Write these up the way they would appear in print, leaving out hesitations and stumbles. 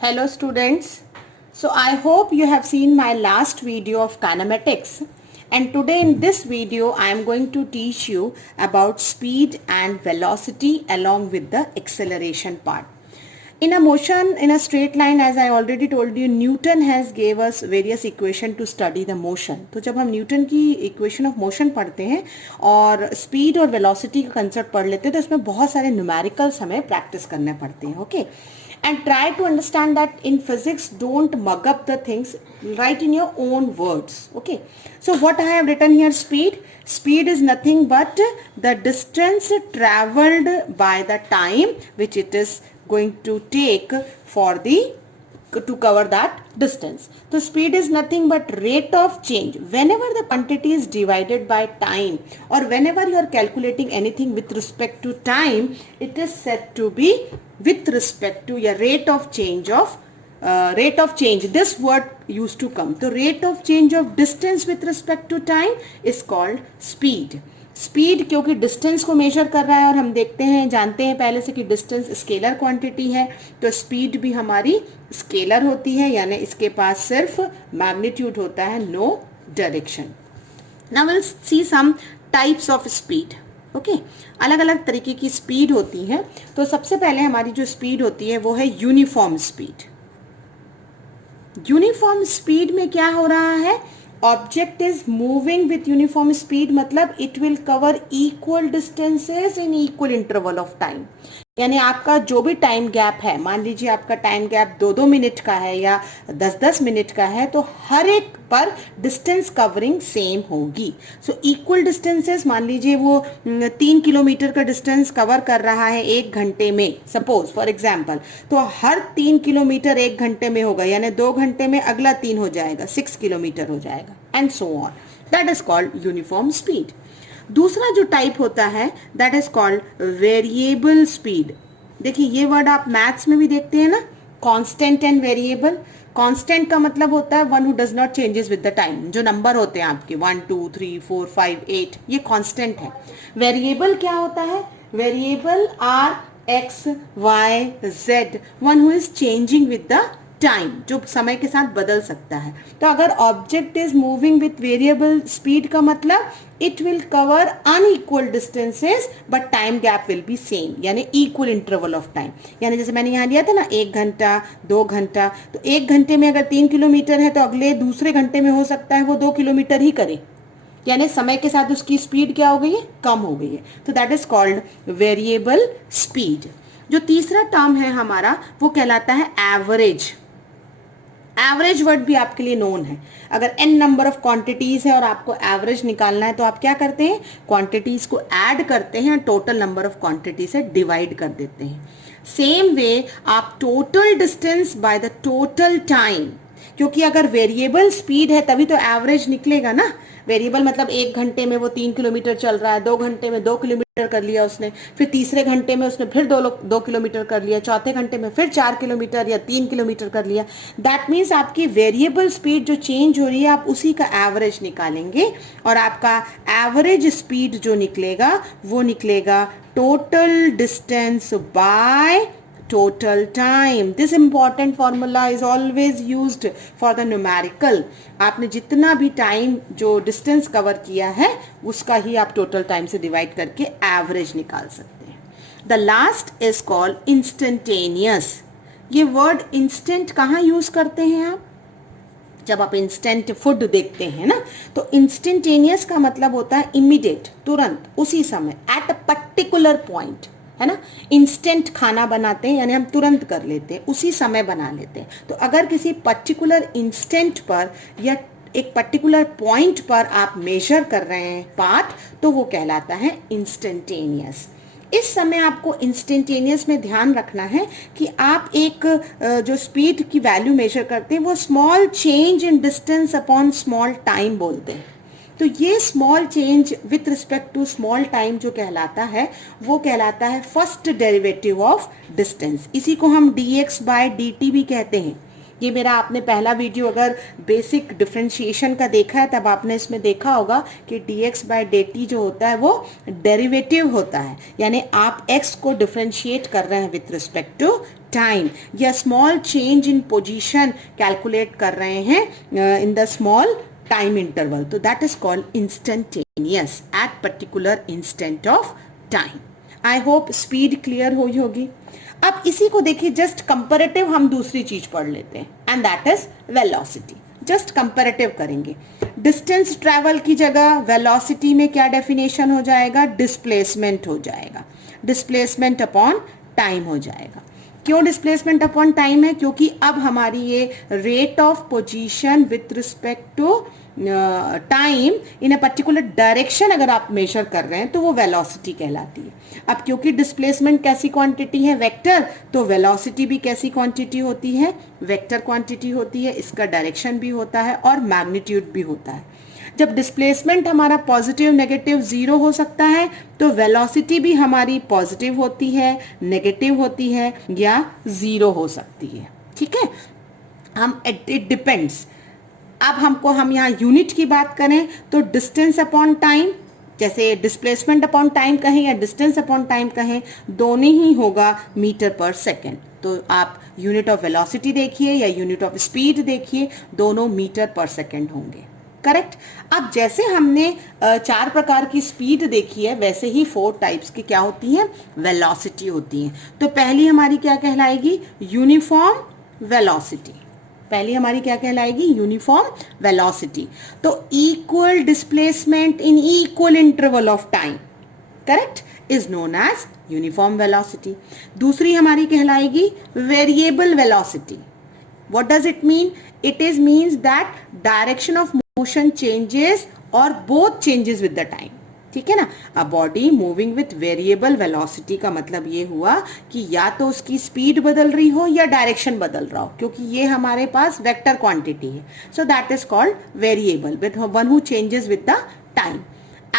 Hello students. So I hope you have seen my last video of kinematics, and today in this video I am going to teach you about speed and velocity along with the acceleration part. In a motion in a straight line, as I already told you, Newton has gave us various equation to study the motion. तो जब हम Newton की equation of motion पढ़ते हैं और speed और velocity का concept पढ़ लेते हैं तो इसमें बहुत सारे न्यूमेरिकल्स हमें प्रैक्टिस करने पड़ते हैं. Okay, and try to understand that in physics don't mug up the things, write in your own words. Okay, so what I have written here, speed is nothing but the distance traveled by the time which it is going to take for the to cover that distance. So speed is nothing but rate of change whenever the quantity is divided by time, or whenever you are calculating anything with respect to time, it is said to be with respect to your rate of change of this word used to come. The rate of change of distance with respect to time is called speed. Speed क्योंकि distance को major कर रहा है और हम देखते हैं जानते हैं पहले से कि डिस्टेंस स्केलर क्वांटिटी है, तो स्पीड भी हमारी स्केलर होती है, यानी इसके पास सिर्फ मैग्नीट्यूड होता है, no direction. Now will see some types of speed. Okay, अलग अलग तरीके की स्पीड होती है. तो सबसे पहले हमारी जो स्पीड होती है वो है यूनिफॉर्म स्पीड. यूनिफॉर्म स्पीड में क्या हो रहा है, object is moving with uniform speed, मतलब it will cover equal distances in equal interval of time. यानी आपका जो भी टाइम गैप है, मान लीजिए आपका टाइम गैप 2-2 मिनट का है या 10-10 मिनट का है, तो हर एक पर डिस्टेंस कवरिंग सेम होगी. सो इक्वल डिस्टेंसेस, मान लीजिए वो 3 किलोमीटर का डिस्टेंस कवर कर रहा है 1 घंटे में, सपोज फॉर एग्जांपल, तो हर 3 किलोमीटर 1 घंटे में होगा, यानी 2 घंटे में अगला 3 हो जाएगा, 6 किलोमीटर हो जाएगा, and so on. That is called uniform speed. दूसरा जो टाइप होता है that is called variable speed. देखिए ये वर्ड आप मैथ्स में भी देखते हैं ना, कांस्टेंट एंड वेरिएबल. कांस्टेंट का मतलब होता है one who does not changes with the time. जो नंबर होते हैं आपके 1 2 3 4 5 8, ये कांस्टेंट है. वेरिएबल क्या होता है, variable are x y z, one who is changing with the time, जो समय के साथ बदल सकता है. तो अगर object is moving with variable speed का मतलब it will cover unequal distances but time gap will be same, यानी इक्वल इंटरवल ऑफ टाइम. यानी जैसे मैंने यहाँ दिया था ना 1 घंटा 2 घंटा, तो 1 घंटे में अगर 3 किलोमीटर है तो अगले दूसरे घंटे में हो सकता है वो 2 किलोमीटर ही करे, यानी समय के साथ उसकी स्पीड क्या हो गई है, कम हो गई है. तो that is called variable speed. जो तीसरा टर्म है हमारा वो कहलाता है एवरेज. एवरेज वर्ड भी आपके लिए नोन है. अगर n नंबर ऑफ क्वांटिटीज है और आपको एवरेज निकालना है तो आप क्या करते हैं, क्वांटिटीज को ऐड करते हैं, टोटल नंबर ऑफ क्वांटिटी से डिवाइड कर देते हैं. सेम वे आप total distance by the total time, क्योंकि अगर वेरिएबल स्पीड है तभी तो एवरेज निकलेगा ना. वेरिएबल मतलब 1 घंटे में वो 3 किलोमीटर चल रहा है, 2 घंटे में 2 किलोमीटर कर लिया उसने, फिर तीसरे घंटे में उसने फिर 2 किलोमीटर कर लिया, चौथे घंटे में फिर 4 किलोमीटर या 3 किलोमीटर कर लिया. दैट मीन्स आपकी वेरिएबल स्पीड जो चेंज हो रही है आप उसी का एवरेज निकालेंगे, और आपका एवरेज स्पीड जो निकलेगा वो निकलेगा total distance by total time. This important formula is always used for the numerical. आपने जितना भी टाइम जो डिस्टेंस कवर किया है उसका ही आप टोटल टाइम से डिवाइड करके एवरेज निकाल सकते हैं. The last is called instantaneous. ये वर्ड इंस्टेंट कहाँ यूज करते हैं आप, जब आप इंस्टेंट फूड देखते हैं ना, तो इंस्टेंटेनियस का मतलब होता है इमीडिएट, तुरंत, उसी समय, एट अ पर्टिकुलर पॉइंट, है ना. इंस्टेंट खाना बनाते हैं यानी हम तुरंत कर लेते हैं, उसी समय बना लेते हैं. तो अगर किसी पर्टिकुलर इंस्टेंट पर या एक पर्टिकुलर पॉइंट पर आप मेजर कर रहे हैं पाथ, तो वो कहलाता है इंस्टेंटेनियस. इस समय आपको इंस्टेंटेनियस में ध्यान रखना है कि आप एक जो स्पीड की वैल्यू मेजर करते हैं वो small change in distance upon small time बोलते हैं. तो ये small change with respect to small time जो कहलाता है वो कहलाता है फर्स्ट डेरिवेटिव ऑफ डिस्टेंस. इसी को हम dx बाय dt भी कहते हैं. ये मेरा आपने पहला वीडियो अगर बेसिक डिफरेंशिएशन का देखा है तब आपने इसमें देखा होगा कि dx बाय dt जो होता है वो डेरिवेटिव होता है, यानी आप x को डिफरेंशिएट कर रहे हैं विथ रिस्पेक्ट टू टाइम, या small change in position calculate कर रहे हैं in the small time interval, तो that is called instantaneous at particular instant of time. I hope speed clear हुई होगी। अब इसी को देखिए, जस्ट कंपैरेटिव हम दूसरी चीज पढ़ लेते हैं and that is velocity. Just comparative करेंगे, डिस्टेंस ट्रैवल की जगह वेलोसिटी में क्या डेफिनेशन हो जाएगा, डिस्प्लेसमेंट हो जाएगा, डिस्प्लेसमेंट अपॉन टाइम हो जाएगा। क्यों डिस्प्लेसमेंट अपॉन टाइम है, क्योंकि अब हमारी ये rate of position with respect to time in a particular direction अगर आप मेजर कर रहे हैं तो वो वेलोसिटी कहलाती है। अब क्योंकि डिस्प्लेसमेंट कैसी क्वांटिटी है, वेक्टर, तो वेलोसिटी भी कैसी क्वांटिटी होती है, वेक्टर क्वांटिटी होती है। इसका डायरेक्शन भी होता है और मैग्नीट्यूड भी होता है। जब डिस्प्लेसमेंट हमारा पॉजिटिव नेगेटिव जीरो हो सकता है तो वेलोसिटी भी हमारी पॉजिटिव होती है, नेगेटिव होती है या जीरो हो सकती है। ठीक है, हम इट डिपेंड्स। अब हम यहाँ यूनिट की बात करें तो डिस्टेंस अपॉन टाइम, जैसे डिस्प्लेसमेंट अपॉन टाइम कहें या डिस्टेंस अपॉन टाइम कहें, दोनों ही होगा मीटर पर सेकेंड। तो आप यूनिट ऑफ वेलोसिटी देखिए या यूनिट ऑफ स्पीड देखिए, दोनों मीटर पर सेकेंड होंगे। करेक्ट। अब जैसे हमने 4 प्रकार की स्पीड देखी है, वैसे ही 4 टाइप्स की क्या होती हैं, वेलोसिटी होती हैं। तो पहली हमारी क्या कहलाएगी, यूनिफॉर्म वेलोसिटी। पहली हमारी क्या कहलाएगी, यूनिफॉर्म वेलोसिटी। तो equal displacement in equal interval of time, correct, is known as uniform velocity. दूसरी हमारी कहलाएगी variable velocity. What does it mean, it is means that direction of motion changes और both changes with the time. ठीक है ना, a body moving with variable velocity का मतलब ये हुआ कि या तो उसकी स्पीड बदल रही हो या डायरेक्शन बदल रहा हो, क्योंकि ये हमारे पास वेक्टर क्वांटिटी है। So that is called variable with one who changes with the time.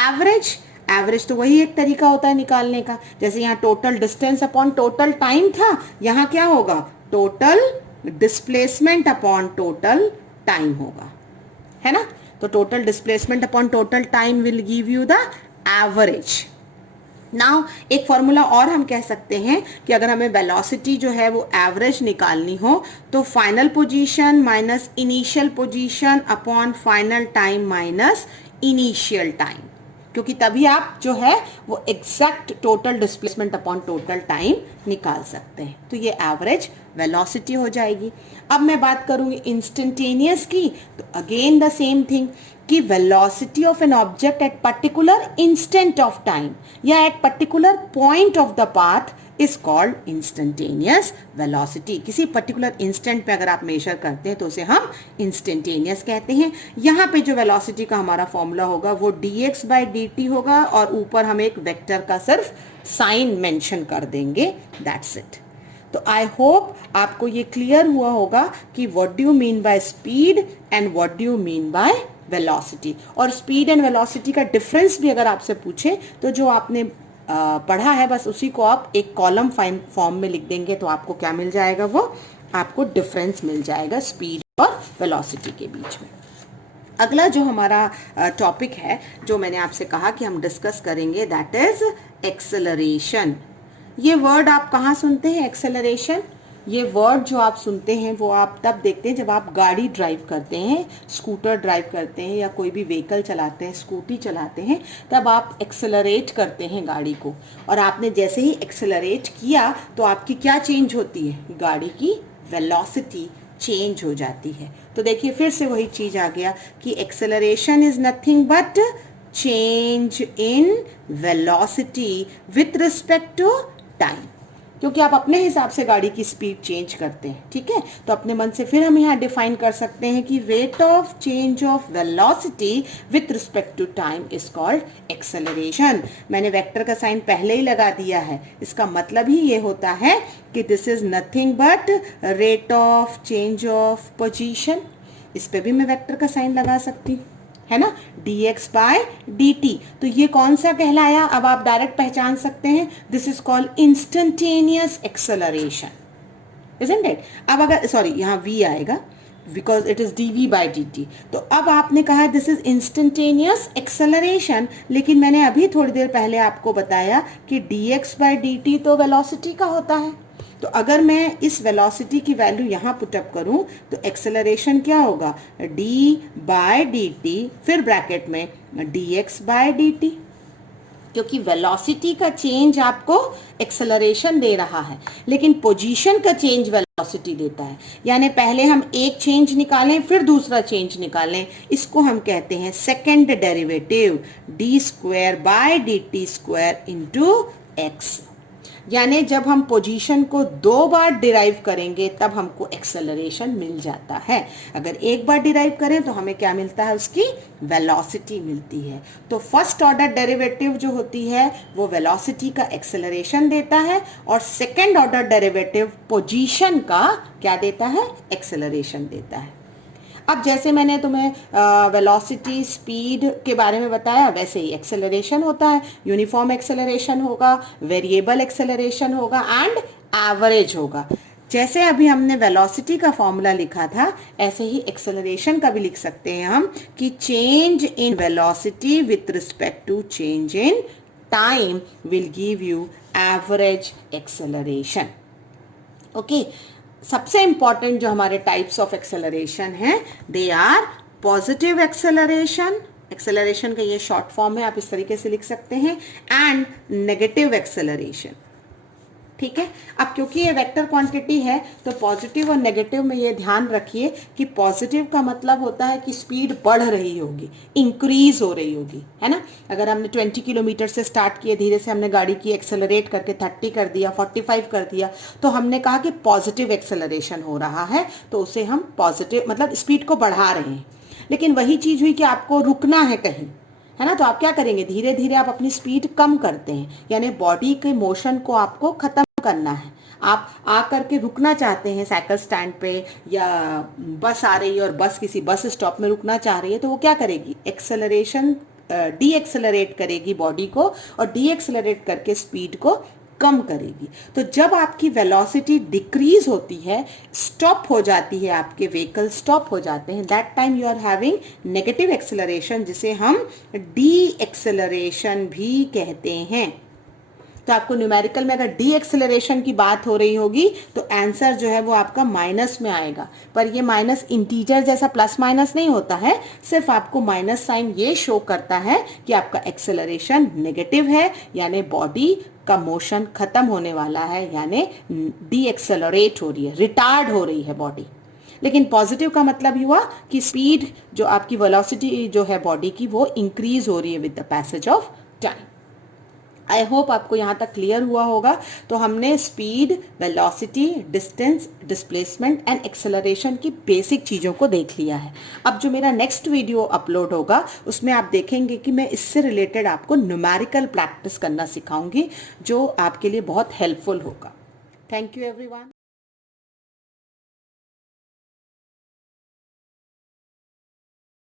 Average, average तो वही एक तरीका होता है निकालने का। जैसे यहाँ total distance upon total time था, यहाँ क्या होगा, total displacement upon total time होगा, है ना। तो total displacement upon total time will give you the average. Now एक फॉर्मूला और हम कह सकते हैं कि अगर हमें वेलोसिटी जो है वो एवरेज निकालनी हो तो final position minus initial position upon final time minus initial time, क्योंकि तभी आप जो है वो exact total displacement upon total time निकाल सकते हैं। तो ये एवरेज वेलोसिटी हो जाएगी। अब मैं बात करूंगी इंस्टेंटेनियस की, तो अगेन द सेम थिंग कि velocity of an object at particular instant of time या at particular point of the path is called instantaneous velocity. किसी पर्टिकुलर इंस्टेंट पे अगर आप मेजर करते हैं तो उसे हम इंस्टेंटेनियस कहते हैं। यहाँ पे जो वेलोसिटी का हमारा फॉर्मूला होगा वो dx बाय dt होगा और ऊपर हम एक वेक्टर का सिर्फ साइन मेंशन कर देंगे, दैट्स इट। तो आई होप आपको ये क्लियर हुआ होगा कि what do you mean by speed and what do you mean by velocity. और स्पीड एंड वेलोसिटी का डिफरेंस भी अगर आपसे पूछे तो जो आपने पढ़ा है बस उसी को आप एक कॉलम फॉर्म में लिख देंगे तो आपको क्या मिल जाएगा, वो आपको डिफरेंस मिल जाएगा स्पीड और वेलोसिटी के बीच में। अगला जो हमारा टॉपिक है जो मैंने आपसे कहा कि हम डिस्कस करेंगे, दैट इज एक्सेलरेशन। ये वर्ड आप कहाँ सुनते हैं, एक्सेलरेशन? ये वर्ड जो आप सुनते हैं वो आप तब देखते हैं जब आप गाड़ी ड्राइव करते हैं, स्कूटर ड्राइव करते हैं या कोई भी व्हीकल चलाते हैं, स्कूटी चलाते हैं, तब आप एक्सेलरेट करते हैं गाड़ी को। और आपने जैसे ही एक्सेलरेट किया तो आपकी क्या चेंज होती है, गाड़ी की वेलोसिटी चेंज हो जाती है। तो देखिए फिर से वही चीज आ गया कि acceleration is nothing but change in velocity with respect to time, क्योंकि आप अपने हिसाब से गाड़ी की स्पीड चेंज करते हैं। ठीक है, तो अपने मन से फिर हम यहाँ डिफाइन कर सकते हैं कि rate of change of velocity with respect to time is called acceleration. मैंने वेक्टर का साइन पहले ही लगा दिया है, इसका मतलब ही ये होता है कि this is nothing but rate of change of position. इस पे भी मैं वेक्टर का साइन लगा सकती हूँ, है ना, dx बाय dt। तो ये कौन सा कहलाया, अब आप डायरेक्ट पहचान सकते हैं, this is called instantaneous acceleration. isn't it? अब अगर सॉरी यहाँ v आएगा because it is d v by d t. तो अब आपने कहा दिस इज इंस्टेंटेनियस एक्सेलरेशन, लेकिन मैंने अभी थोड़ी देर पहले आपको बताया कि D x by d t तो वेलोसिटी का होता है। तो अगर मैं इस वेलोसिटी की वैल्यू यहाँ पुटअप करूँ तो एक्सेलरेशन क्या होगा, डी बाय डी टी फिर ब्रैकेट में d x by d t, क्योंकि वेलोसिटी का चेंज आपको एक्सेलरेशन दे रहा है लेकिन पोजीशन का चेंज वेलोसिटी देता है। यानी पहले हम एक चेंज निकालें फिर दूसरा चेंज निकालें, इसको हम कहते हैं second derivative D square by d T square into x. यानी जब हम पोजीशन को दो बार डिराइव करेंगे तब हमको एक्सेलरेशन मिल जाता है। अगर एक बार डिराइव करें तो हमें क्या मिलता है, उसकी वेलोसिटी मिलती है। तो फर्स्ट ऑर्डर डेरिवेटिव जो होती है वो वेलोसिटी का एक्सेलरेशन देता है और सेकंड ऑर्डर डेरिवेटिव पोजीशन का क्या देता है, एक्सेलरेशन देता है। अब जैसे मैंने तुम्हें वेलोसिटी स्पीड के बारे में बताया वैसे ही एक्सेलरेशन होता है। यूनिफॉर्म एक्सेलरेशन होगा, वेरिएबल एक्सेलरेशन होगा एंड एवरेज होगा। जैसे अभी हमने वेलोसिटी का फॉर्मूला लिखा था ऐसे ही एक्सेलरेशन का भी लिख सकते हैं हम कि change in velocity with respect to change in time will give you average acceleration. Okay, सबसे इंपॉर्टेंट जो हमारे टाइप्स ऑफ एक्सेलरेशन हैं they are positive acceleration, acceleration का ये शॉर्ट फॉर्म है, आप इस तरीके से लिख सकते हैं, एंड नेगेटिव एक्सेलरेशन। ठीक है, अब क्योंकि ये वेक्टर क्वांटिटी है तो पॉजिटिव और नेगेटिव में ये ध्यान रखिए कि पॉजिटिव का मतलब होता है कि स्पीड बढ़ रही होगी, इंक्रीज हो रही होगी, है ना। अगर हमने 20 किलोमीटर से स्टार्ट किए, धीरे से हमने गाड़ी की एक्सेलरेट करके 30 कर दिया, 45 कर दिया, तो हमने कहा कि पॉजिटिव एक्सेलरेशन हो रहा है, तो उसे हम पॉजिटिव मतलब स्पीड को बढ़ा रहे हैं। लेकिन वही चीज़ हुई कि आपको रुकना है कहीं, है ना, तो आप क्या करेंगे, धीरे धीरे आप अपनी स्पीड कम करते हैं, यानी बॉडी के मोशन को आपको खत्म करना है। आप आ करके रुकना चाहते हैं साइकिल स्टैंड पे या बस आ रही है और बस किसी बस स्टॉप में रुकना चाह रही है, तो वो क्या करेगी, एक्सेलरेशन डी एक्सेलरेट करेगी बॉडी को और डी एक्सेलरेट करके स्पीड को कम करेगी। तो जब आपकी वेलोसिटी डिक्रीज होती है, स्टॉप हो जाती है, आपके व्हीकल स्टॉप हो जाते हैं, that time you are having negative acceleration, जिसे हम डी एक्सेलरेशन भी कहते हैं। तो आपको न्यूमेरिकल में अगर डी एक्सेलरेशन की बात हो रही होगी तो आंसर जो है वो आपका माइनस में आएगा, पर ये माइनस इंटीजर जैसा प्लस माइनस नहीं होता है, सिर्फ आपको माइनस साइन ये शो करता है कि आपका एक्सेलरेशन नेगेटिव है, यानी बॉडी का मोशन खत्म होने वाला है, यानी डी एक्सेलरेट हो रही है, रिटार्ड हो रही है बॉडी। लेकिन पॉजिटिव का मतलब हुआ कि स्पीड जो आपकी वेलोसिटी जो है बॉडी की वो इंक्रीज हो रही है with the passage of time. I hope आपको यहाँ तक क्लियर हुआ होगा। तो हमने speed, velocity, distance, displacement and acceleration की बेसिक चीज़ों को देख लिया है। अब जो मेरा नेक्स्ट वीडियो अपलोड होगा उसमें आप देखेंगे कि मैं इससे रिलेटेड आपको न्यूमेरिकल प्रैक्टिस करना सिखाऊंगी जो आपके लिए बहुत हेल्पफुल होगा। Thank you everyone.